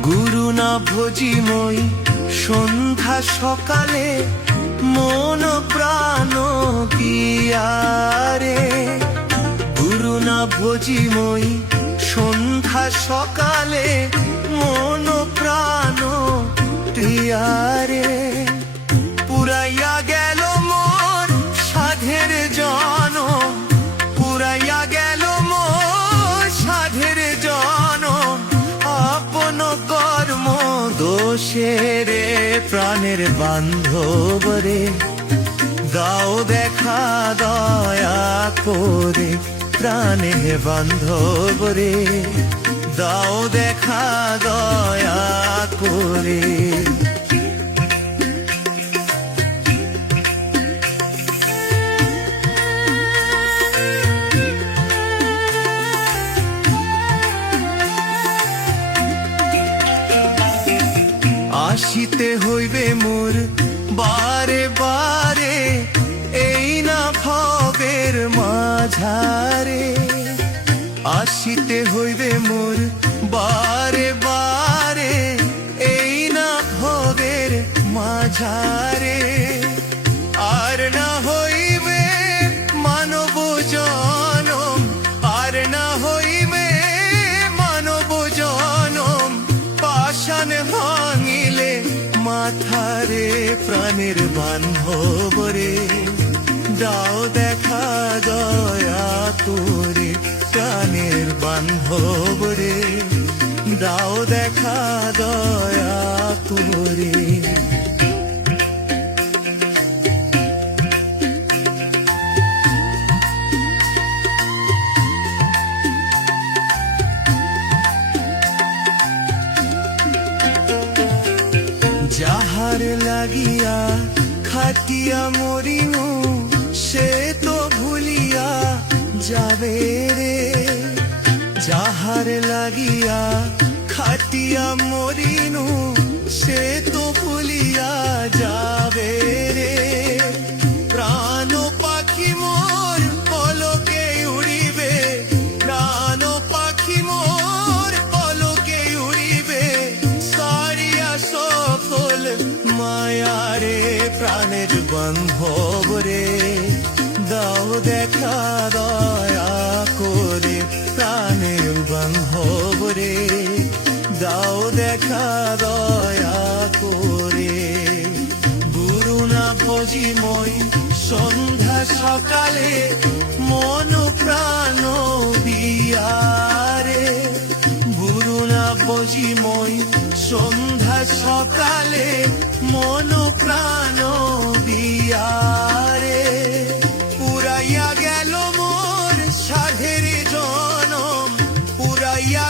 গুরু না ভজি মই সন্ধ্যা সকালে মন প্রাণ পিয়ারে। গুরু না ভজি মই সন্ধ্যা সকালে মন প্রাণ পিয়ারে। পুরাইয়া গেল মোর সাধের জনম, পুরাইয়া গেল মোর সাধের জনম। আপন কর্ম দোষের প্রাণের বান্ধব রে, দাও দেখা দয়া করে প্রাণের বান্ধব রে, দাও দেখা দয়া করে। আসিতে হইবে মোর বারে বারে, এই না ভবের মাঝারে। আসিতে হইবে মোর বারে বারে, এই না ভবের মাঝারে। আর না হইবে মানব জনম, আর না হইবে মানব জনম। পাষাণ ভাঙিলে মাথারে প্রাণের বান্ধব রে, দাও দেখা দয়া করে প্রাণের বান্ধব রে, দাও দেখা দয়া করে। যাহার লাগিয়া খাটিয়া মরিনু, সে তো ভুলিয়া যাবে রে। যাহার লাগিয়া খাটিয়া মরিনু, সে তো ভুলিয়া যাবে রে। প্রাণ পাখি মোর পলকে উড়িবে, প্রাণ পাখি মোর পলকে উড়িবে। সারিয়া সফল মায়ারে প্রাণের বান্ধব রে, দাও দেখা দয়া করে প্রাণের বান্ধব রে, দাও দেখা দয়া করে। গুরু না ভজি মই সন্ধ্যা সকালে মন প্রাণ দিয়ারে। গুরু না ভজি মই সন্ধ্যা সকালে মন প্রাণ দিয়ারে। পুরাইয়া গেল মোর সাধের জনম, পুরাইয়া